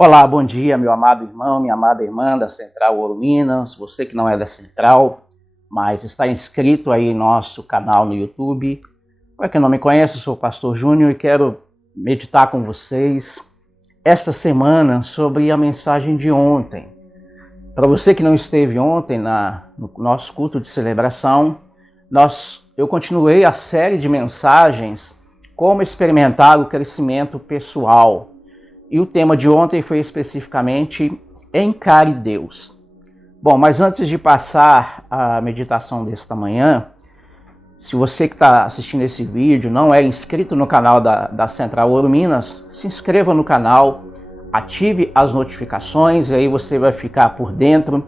Olá, bom dia, meu amado irmão, minha amada irmã da Central Ouro Minas, você que não é da Central, mas está inscrito aí em nosso canal no YouTube. Para quem não me conhece, eu sou o Pastor Júnior e quero meditar com vocês esta semana sobre a mensagem de ontem. Para você que não esteve ontem no nosso culto de celebração, eu continuei a série de mensagens como experimentar o crescimento pessoal. E o tema de ontem foi especificamente Encare Deus. Bom, mas antes de passar a meditação desta manhã, se você que está assistindo esse vídeo não é inscrito no canal da Central Ouro Minas, se inscreva no canal, ative as notificações e aí você vai ficar por dentro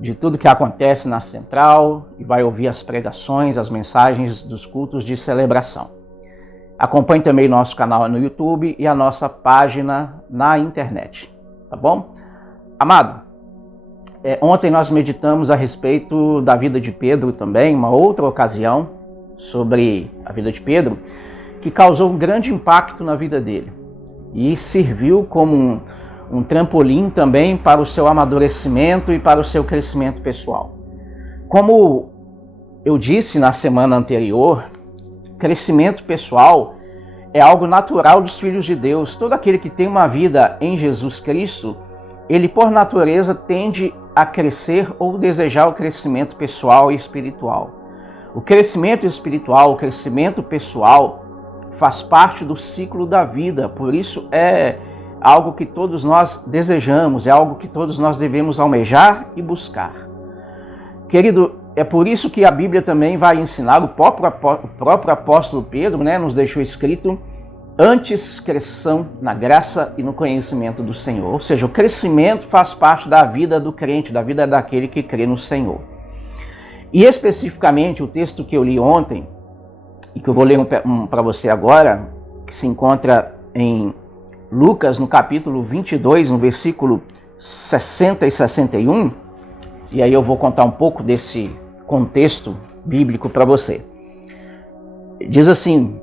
de tudo que acontece na Central e vai ouvir as pregações, as mensagens dos cultos de celebração. Acompanhe também nosso canal no YouTube e a nossa página na internet, tá bom? Amado, ontem nós meditamos a respeito da vida de Pedro também, uma outra ocasião sobre a vida de Pedro, que causou um grande impacto na vida dele e serviu como um trampolim também para o seu amadurecimento e para o seu crescimento pessoal. Como eu disse na semana anterior, crescimento pessoal é algo natural dos filhos de Deus. Todo aquele que tem uma vida em Jesus Cristo, ele por natureza tende a crescer ou desejar o crescimento pessoal e espiritual. O crescimento espiritual, o crescimento pessoal faz parte do ciclo da vida, por isso é algo que todos nós desejamos, é algo que todos nós devemos almejar e buscar. Querido, é por isso que a Bíblia também vai ensinar, o próprio apóstolo Pedro, nos deixou escrito: antes cresçam na graça e no conhecimento do Senhor. Ou seja, o crescimento faz parte da vida do crente, da vida daquele que crê no Senhor. E especificamente o texto que eu li ontem, e que eu vou ler para você agora, que se encontra em Lucas, no capítulo 22, no versículo 60 e 61, e aí eu vou contar um pouco desse contexto bíblico para você. Diz assim: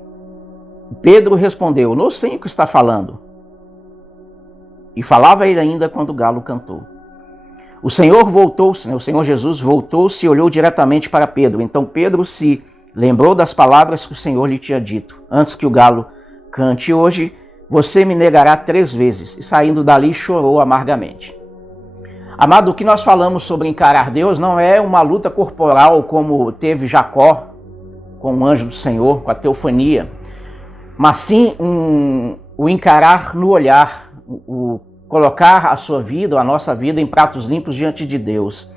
Pedro respondeu: não sei o que está falando. E falava ele ainda quando o galo cantou. O Senhor Jesus voltou-se e olhou diretamente para Pedro. Então Pedro se lembrou das palavras que o Senhor lhe tinha dito: antes que o galo cante hoje, você me negará 3 vezes. E saindo dali chorou amargamente. Amado, o que nós falamos sobre encarar Deus não é uma luta corporal como teve Jacó com o anjo do Senhor, com a teofania, mas sim o encarar no olhar, o colocar a sua vida, a nossa vida em pratos limpos diante de Deus.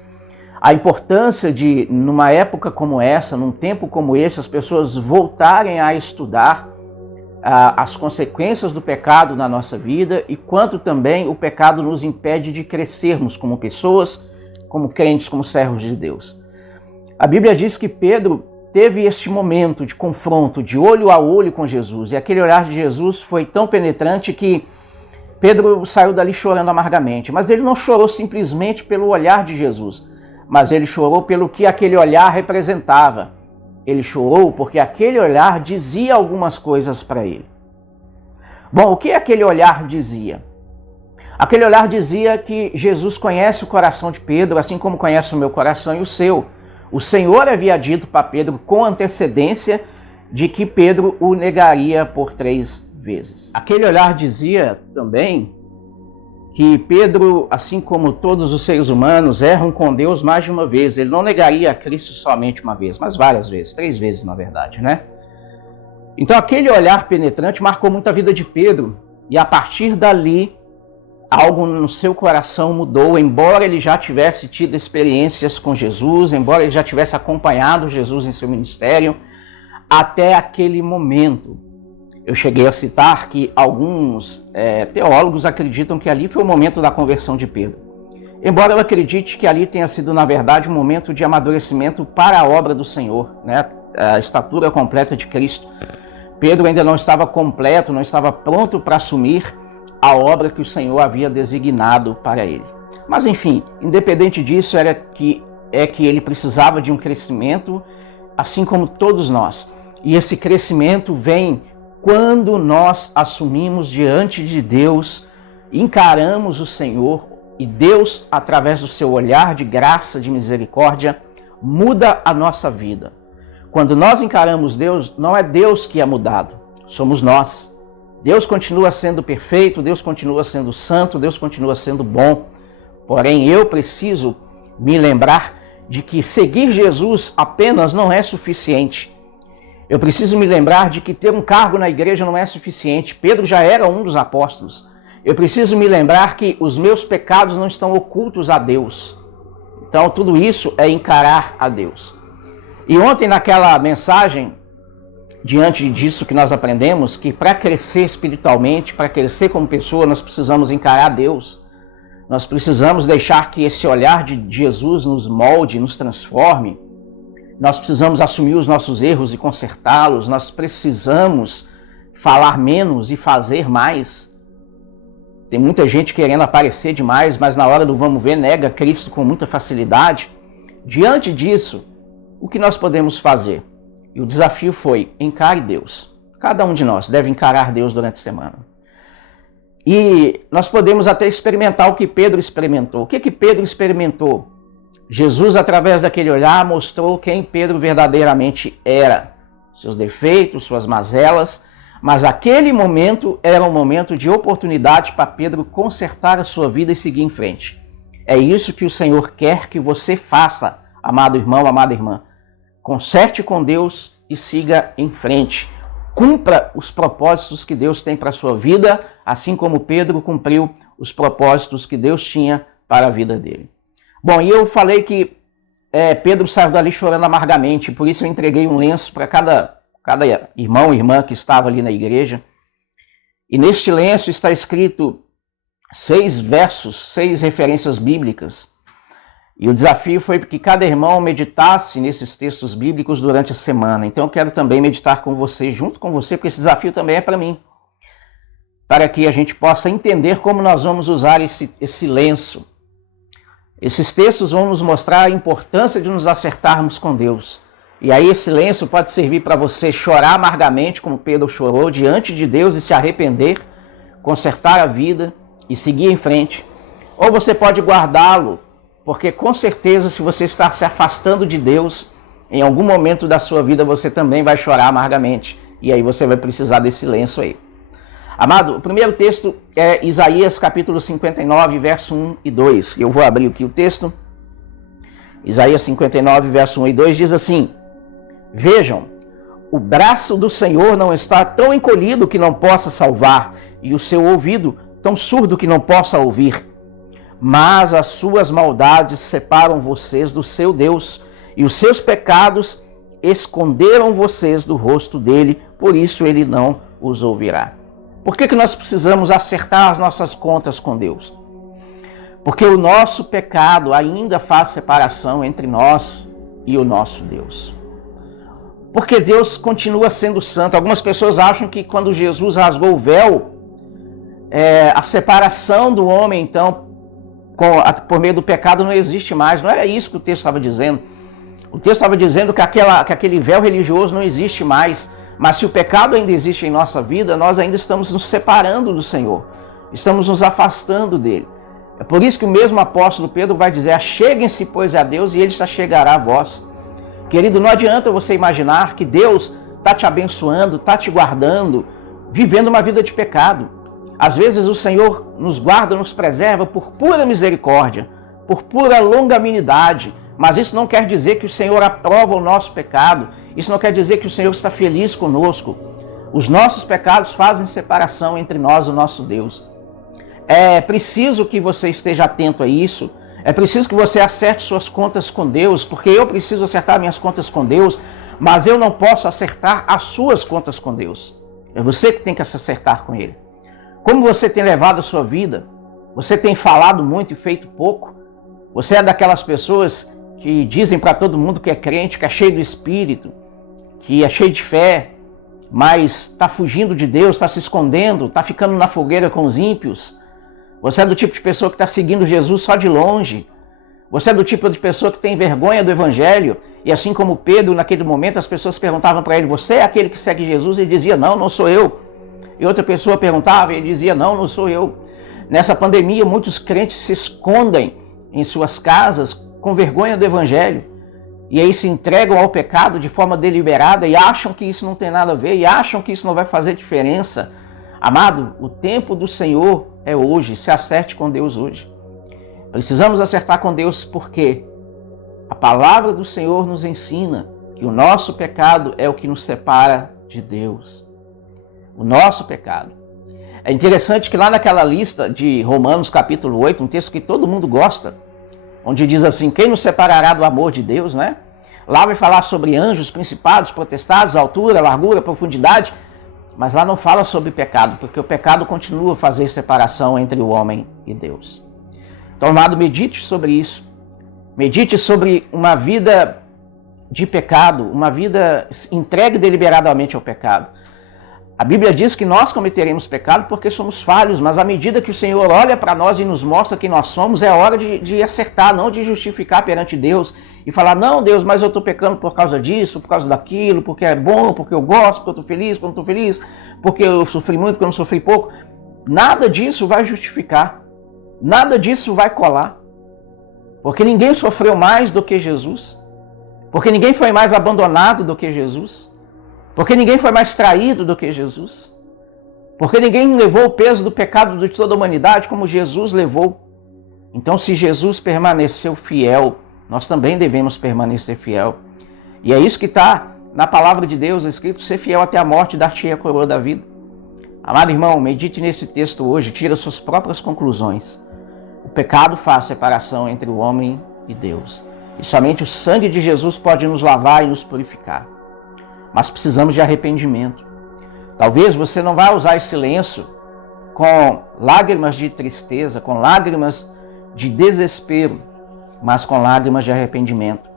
A importância de, numa época como essa, num tempo como esse, as pessoas voltarem a estudar as consequências do pecado na nossa vida e quanto também o pecado nos impede de crescermos como pessoas, como crentes, como servos de Deus. A Bíblia diz que Pedro teve este momento de confronto, de olho a olho com Jesus, e aquele olhar de Jesus foi tão penetrante que Pedro saiu dali chorando amargamente. Mas ele não chorou simplesmente pelo olhar de Jesus, mas ele chorou pelo que aquele olhar representava. Ele chorou porque aquele olhar dizia algumas coisas para ele. Bom, o que aquele olhar dizia? Aquele olhar dizia que Jesus conhece o coração de Pedro, assim como conhece o meu coração e o seu. O Senhor havia dito para Pedro com antecedência de que Pedro o negaria por 3 vezes. Aquele olhar dizia também que Pedro, assim como todos os seres humanos, erram com Deus mais de uma vez. Ele não negaria a Cristo somente uma vez, mas várias vezes, 3 vezes na verdade, Então aquele olhar penetrante marcou muito a vida de Pedro, e a partir dali, algo no seu coração mudou, embora ele já tivesse tido experiências com Jesus, embora ele já tivesse acompanhado Jesus em seu ministério, até aquele momento. Eu cheguei a citar que alguns teólogos acreditam que ali foi o momento da conversão de Pedro. Embora eu acredite que ali tenha sido, na verdade, um momento de amadurecimento para a obra do Senhor, a estatura completa de Cristo. Pedro ainda não estava completo, não estava pronto para assumir a obra que o Senhor havia designado para ele. Mas, enfim, independente disso, que ele precisava de um crescimento, assim como todos nós. E esse crescimento vem quando nós assumimos diante de Deus encaramos o Senhor e Deus, através do seu olhar de graça, de misericórdia, muda a nossa vida. Quando nós encaramos Deus, não é Deus que é mudado, somos nós. Deus continua sendo perfeito, Deus continua sendo santo, Deus continua sendo bom. Porém, eu preciso me lembrar de que seguir Jesus apenas não é suficiente. Eu preciso me lembrar de que ter um cargo na igreja não é suficiente. Pedro já era um dos apóstolos. Eu preciso me lembrar que os meus pecados não estão ocultos a Deus. Então, tudo isso é encarar a Deus. E ontem, naquela mensagem, diante disso que nós aprendemos, que para crescer espiritualmente, para crescer como pessoa, nós precisamos encarar Deus. Nós precisamos deixar que esse olhar de Jesus nos molde, nos transforme. Nós precisamos assumir os nossos erros e consertá-los. Nós precisamos falar menos e fazer mais. Tem muita gente querendo aparecer demais, mas na hora do vamos ver, nega Cristo com muita facilidade. Diante disso, o que nós podemos fazer? E o desafio foi, encare Deus. Cada um de nós deve encarar Deus durante a semana. E nós podemos até experimentar o que Pedro experimentou. O que Pedro experimentou? Jesus, através daquele olhar, mostrou quem Pedro verdadeiramente era. Seus defeitos, suas mazelas. Mas aquele momento era um momento de oportunidade para Pedro consertar a sua vida e seguir em frente. É isso que o Senhor quer que você faça, amado irmão, amada irmã. Conserte com Deus e siga em frente. Cumpra os propósitos que Deus tem para a sua vida, assim como Pedro cumpriu os propósitos que Deus tinha para a vida dele. Bom, e eu falei que Pedro saiu dali chorando amargamente, por isso eu entreguei um lenço para cada irmão e irmã que estava ali na igreja. E neste lenço está escrito 6 versos, 6 referências bíblicas. E o desafio foi que cada irmão meditasse nesses textos bíblicos durante a semana. Então eu quero também meditar com você, junto com você, porque esse desafio também é para mim. Para que a gente possa entender como nós vamos usar esse lenço. Esses textos vão nos mostrar a importância de nos acertarmos com Deus. E aí esse lenço pode servir para você chorar amargamente, como Pedro chorou, diante de Deus e se arrepender, consertar a vida e seguir em frente. Ou você pode guardá-lo, porque com certeza se você está se afastando de Deus, em algum momento da sua vida você também vai chorar amargamente. E aí você vai precisar desse lenço aí. Amado, o primeiro texto é Isaías capítulo 59, verso 1 e 2. Eu vou abrir aqui o texto. Isaías 59, verso 1 e 2 diz assim: Vejam, o braço do Senhor não está tão encolhido que não possa salvar, e o seu ouvido tão surdo que não possa ouvir. Mas as suas maldades separam vocês do seu Deus, e os seus pecados esconderam vocês do rosto dele, por isso ele não os ouvirá. Por que nós precisamos acertar as nossas contas com Deus? Porque o nosso pecado ainda faz separação entre nós e o nosso Deus. Porque Deus continua sendo santo. Algumas pessoas acham que quando Jesus rasgou o véu, a separação do homem, então, por meio do pecado não existe mais. Não era isso que o texto estava dizendo. O texto estava dizendo que aquele véu religioso não existe mais. Mas se o pecado ainda existe em nossa vida, nós ainda estamos nos separando do Senhor. Estamos nos afastando dele. É por isso que o mesmo apóstolo Pedro vai dizer: acheguem-se, pois, a Deus, e ele se chegará a vós. Querido, não adianta você imaginar que Deus está te abençoando, está te guardando, vivendo uma vida de pecado. Às vezes o Senhor nos guarda, nos preserva por pura misericórdia, por pura longanimidade. Mas isso não quer dizer que o Senhor aprova o nosso pecado. Isso não quer dizer que o Senhor está feliz conosco. Os nossos pecados fazem separação entre nós e o nosso Deus. É preciso que você esteja atento a isso. É preciso que você acerte suas contas com Deus, porque eu preciso acertar minhas contas com Deus, mas eu não posso acertar as suas contas com Deus. É você que tem que se acertar com Ele. Como você tem levado a sua vida? Você tem falado muito e feito pouco? Você é daquelas pessoas que dizem para todo mundo que é crente, que é cheio do Espírito, que é cheio de fé, mas está fugindo de Deus, está se escondendo, está ficando na fogueira com os ímpios? Você é do tipo de pessoa que está seguindo Jesus só de longe? Você é do tipo de pessoa que tem vergonha do Evangelho? E assim como Pedro, naquele momento, as pessoas perguntavam para ele: você é aquele que segue Jesus? Ele dizia: não, não sou eu. E outra pessoa perguntava e ele dizia: não, não sou eu. Nessa pandemia, muitos crentes se escondem em suas casas com vergonha do evangelho e aí se entregam ao pecado de forma deliberada e acham que isso não tem nada a ver e acham que isso não vai fazer diferença. Amado, o tempo do Senhor é hoje, se acerte com Deus hoje. Precisamos acertar com Deus porque a palavra do Senhor nos ensina que o nosso pecado é o que nos separa de Deus. O nosso pecado. É interessante que lá naquela lista de Romanos capítulo 8, um texto que todo mundo gosta, onde diz assim, quem nos separará do amor de Deus, né? Lá vai falar sobre anjos, principados, potestades, altura, largura, profundidade, mas lá não fala sobre pecado, porque o pecado continua a fazer separação entre o homem e Deus. Então, amado, medite sobre isso. Medite sobre uma vida de pecado, uma vida entregue deliberadamente ao pecado. A Bíblia diz que nós cometeremos pecado porque somos falhos, mas à medida que o Senhor olha para nós e nos mostra quem nós somos, é hora de acertar, não de justificar perante Deus e falar, não, Deus, mas eu estou pecando por causa disso, por causa daquilo, porque é bom, porque eu gosto, porque eu estou feliz, porque eu não estou feliz, porque eu sofri muito, porque eu não sofri pouco. Nada disso vai justificar, nada disso vai colar, porque ninguém sofreu mais do que Jesus, porque ninguém foi mais abandonado do que Jesus, porque ninguém foi mais traído do que Jesus. Porque ninguém levou o peso do pecado de toda a humanidade como Jesus levou. Então, se Jesus permaneceu fiel, nós também devemos permanecer fiel. E é isso que está na palavra de Deus, escrito, ser fiel até a morte e dar-te a coroa da vida. Amado irmão, medite nesse texto hoje, tira suas próprias conclusões. O pecado faz separação entre o homem e Deus. E somente o sangue de Jesus pode nos lavar e nos purificar. Mas precisamos de arrependimento. Talvez você não vá usar esse lenço com lágrimas de tristeza, com lágrimas de desespero, mas com lágrimas de arrependimento.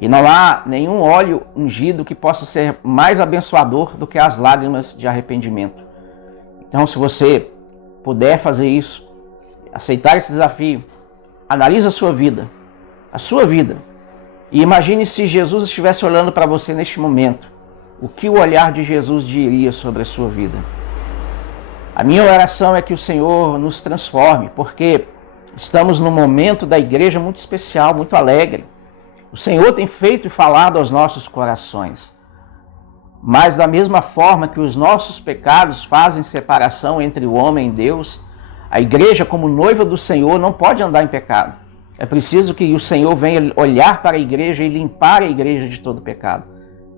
E não há nenhum óleo ungido que possa ser mais abençoador do que as lágrimas de arrependimento. Então, se você puder fazer isso, aceitar esse desafio, analise a sua vida, e imagine se Jesus estivesse olhando para você neste momento. O que o olhar de Jesus diria sobre a sua vida? A minha oração é que o Senhor nos transforme, porque estamos num momento da igreja muito especial, muito alegre. O Senhor tem feito e falado aos nossos corações. Mas da mesma forma que os nossos pecados fazem separação entre o homem e Deus, a igreja como noiva do Senhor não pode andar em pecado. É preciso que o Senhor venha olhar para a igreja e limpar a igreja de todo pecado.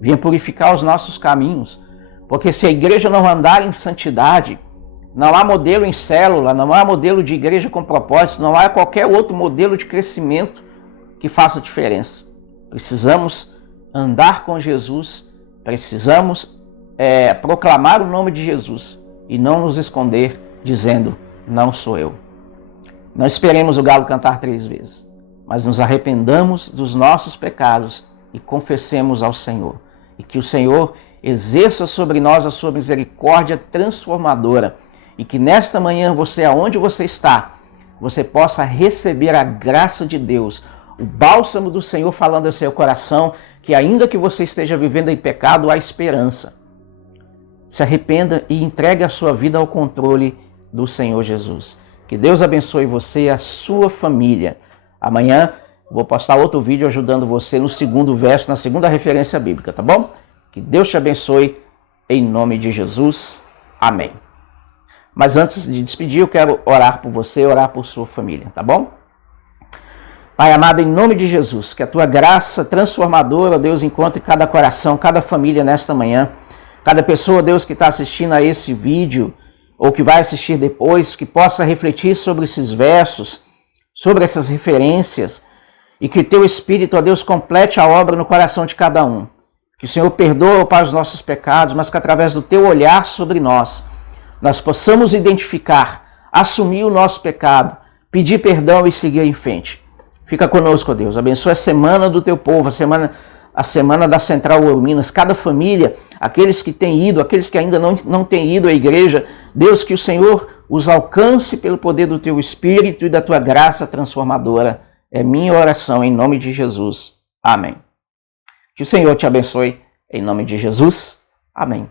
Venha purificar os nossos caminhos, porque se a igreja não andar em santidade, não há modelo em célula, não há modelo de igreja com propósito, não há qualquer outro modelo de crescimento que faça diferença. Precisamos andar com Jesus, precisamos proclamar o nome de Jesus e não nos esconder dizendo, não sou eu. Não esperemos o galo cantar 3 vezes, mas nos arrependamos dos nossos pecados e confessemos ao Senhor. E que o Senhor exerça sobre nós a sua misericórdia transformadora. E que nesta manhã, você, aonde você está, você possa receber a graça de Deus, o bálsamo do Senhor falando ao seu coração, que ainda que você esteja vivendo em pecado, há esperança. Se arrependa e entregue a sua vida ao controle do Senhor Jesus. Que Deus abençoe você e a sua família. Amanhã vou postar outro vídeo ajudando você no 2º verso, na 2ª referência bíblica, tá bom? Que Deus te abençoe em nome de Jesus. Amém. Mas antes de despedir, eu quero orar por você, orar por sua família, tá bom? Pai amado, em nome de Jesus, que a tua graça transformadora, Deus, encontre cada coração, cada família nesta manhã. Cada pessoa, Deus, que está assistindo a esse vídeo, ou que vai assistir depois, que possa refletir sobre esses versos, sobre essas referências, e que o teu Espírito, ó Deus, complete a obra no coração de cada um. Que o Senhor perdoe para os nossos pecados, mas que através do teu olhar sobre nós possamos identificar, assumir o nosso pecado, pedir perdão e seguir em frente. Fica conosco, ó Deus. Abençoa a semana do teu povo, a semana da Central Ouro Minas, cada família, aqueles que têm ido, aqueles que ainda não têm ido à igreja. Deus, que o Senhor os alcance pelo poder do teu Espírito e da tua graça transformadora. É minha oração em nome de Jesus. Amém. Que o Senhor te abençoe em nome de Jesus. Amém.